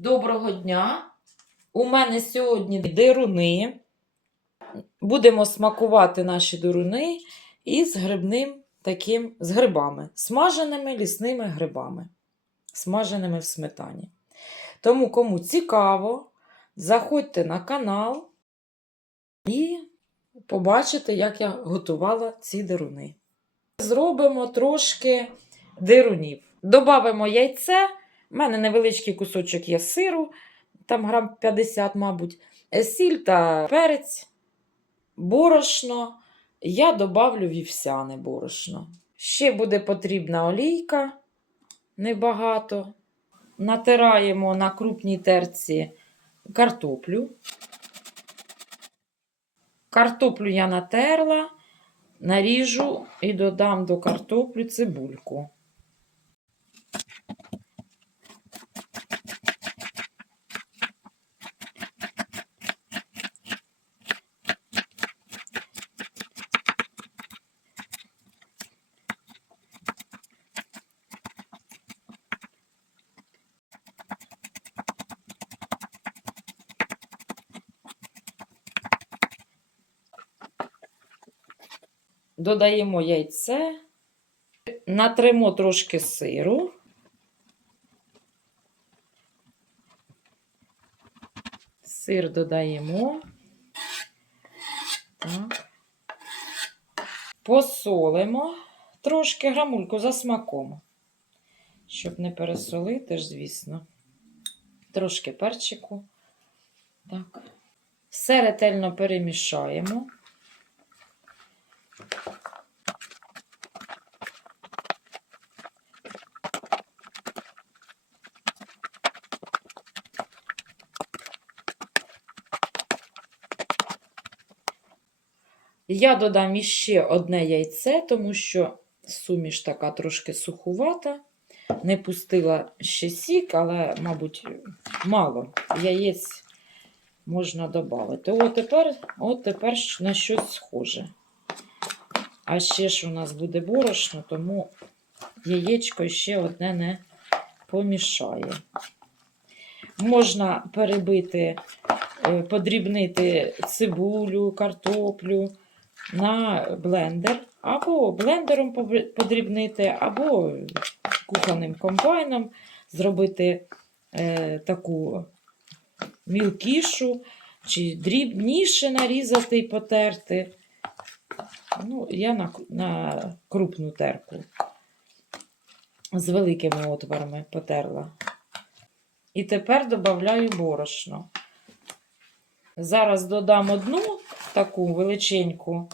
Доброго дня! У мене сьогодні дируни. Будемо смакувати наші дируни із грибним таким з грибами, смаженими лісними грибами, смаженими в сметані. Тому, кому цікаво, заходьте на канал і побачите, як я готувала ці дируни. Зробимо трошки дирунів. Добавимо яйце. У мене невеличкий кусочок є сиру, там грам 50, мабуть, е, сіль та перець, борошно. Я добавлю вівсяне борошно. Ще буде потрібна олійка небагато. Натираємо на крупній терці картоплю. Картоплю я натерла, наріжу і додам до картоплі цибульку. Додаємо яйце, натримо трошки сиру. Сир додаємо. Посолимо трошки грамульку за смаком. Щоб не пересолити ж, звісно. Трошки перчику. Так. Все ретельно перемішаємо. Я додам іще одне яйце, тому що суміш така трошки сухувата. Не пустила ще сік, але, мабуть, мало. Яєць можна додати. От тепер, от тепер на щось схоже. А ще ж у нас буде борошно, тому яєчко ще одне не помішає. Можна перебити, е, подрібнити цибулю, картоплю на блендер, або блендером подрібнити, або кухонним комбайном зробити е, таку мілкішу, чи дрібніше нарізати і потерти. Ну, я на, на крупну терку з великими отворами потерла. І тепер додаю борошно. Зараз додам одну таку величеньку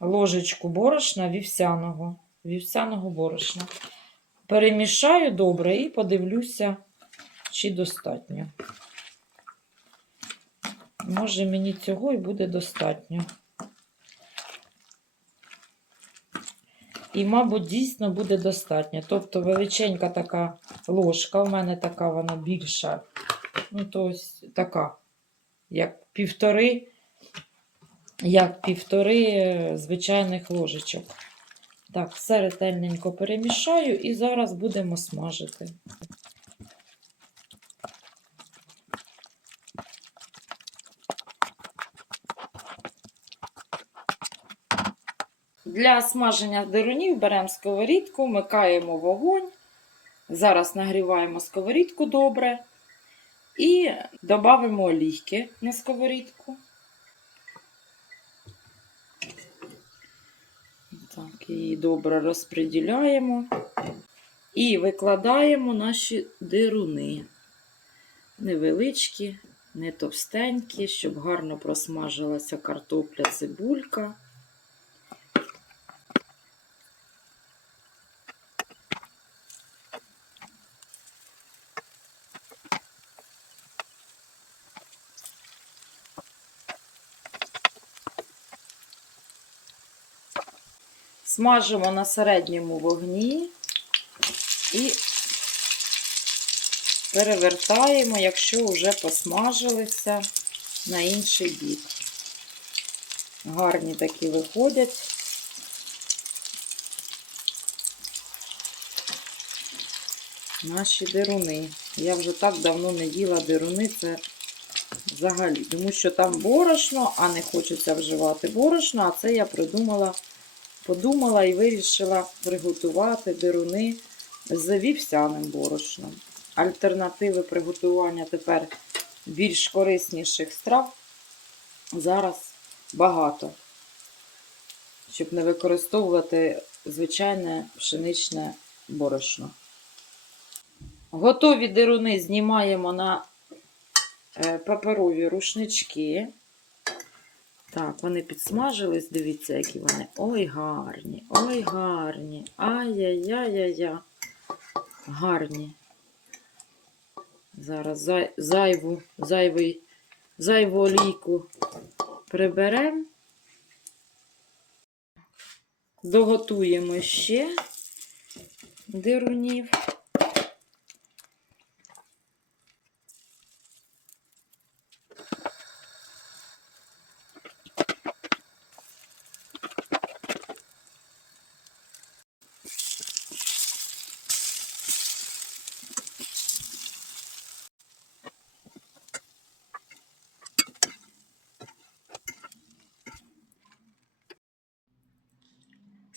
ложечку борошна вівсяного, вівсяного борошна. Перемішаю добре і подивлюся, чи достатньо. Може, мені цього і буде достатньо. І, мабуть, дійсно буде достатньо. Тобто величенька така ложка, у мене така вона більша. Ну, то ось така, як півтори, як півтори е, звичайних ложечок. Так, все ретельненько перемішаю і зараз будемо смажити. Для смаження дирунів беремо сковорідку, вмикаємо вогонь. Зараз нагріваємо сковорідку добре. І додамо олійки на сковорідку. Так, її добре розподіляємо. І викладаємо наші дируни. Невеличкі, не товстенькі, щоб гарно просмажилася картопля, цибулька. Смажимо на середньому вогні і перевертаємо, якщо вже посмажилися на інший бік. Гарні такі виходять. наші дируни. Я вже так давно не їла дируни, це взагалі. Тому що там борошно, а не хочеться вживати борошно, а це я придумала, подумала і вирішила приготувати дируни з вівсяним борошном. Альтернативи приготування тепер більш корисніших страв зараз багато. Щоб не використовувати звичайне пшеничне борошно. Готові дируни знімаємо на е, паперові рушнички. Так, вони підсмажились, дивіться, які вони. Ой, гарні, ой, гарні. Ай-яй-яй-яй-яй. Гарні. Зараз зай, зайву, зайвий, зайву олійку приберемо. Доготуємо ще дирунів.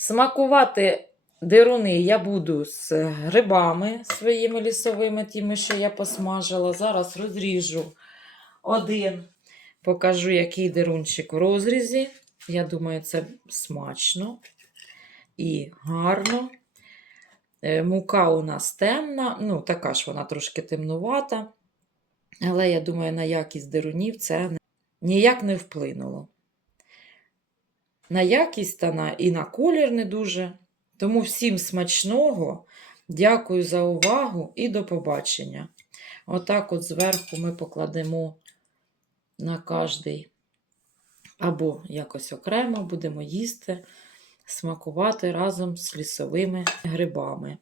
Смакувати дируни я буду з грибами своїми лісовими, тими, що я посмажила. Зараз розріжу один, покажу, який дирунчик в розрізі. Я думаю, це смачно і гарно. Е, Мука у нас темна, ну, така ж вона трошки темнувата. Але я думаю, на якість дирунів це ніяк не вплинуло на якість та на, і на колір не дуже. Тому всім смачного. Дякую за увагу і до побачення. Отак от зверху ми покладемо на кожний або якось окремо будемо їсти, смакувати разом з лісовими грибами.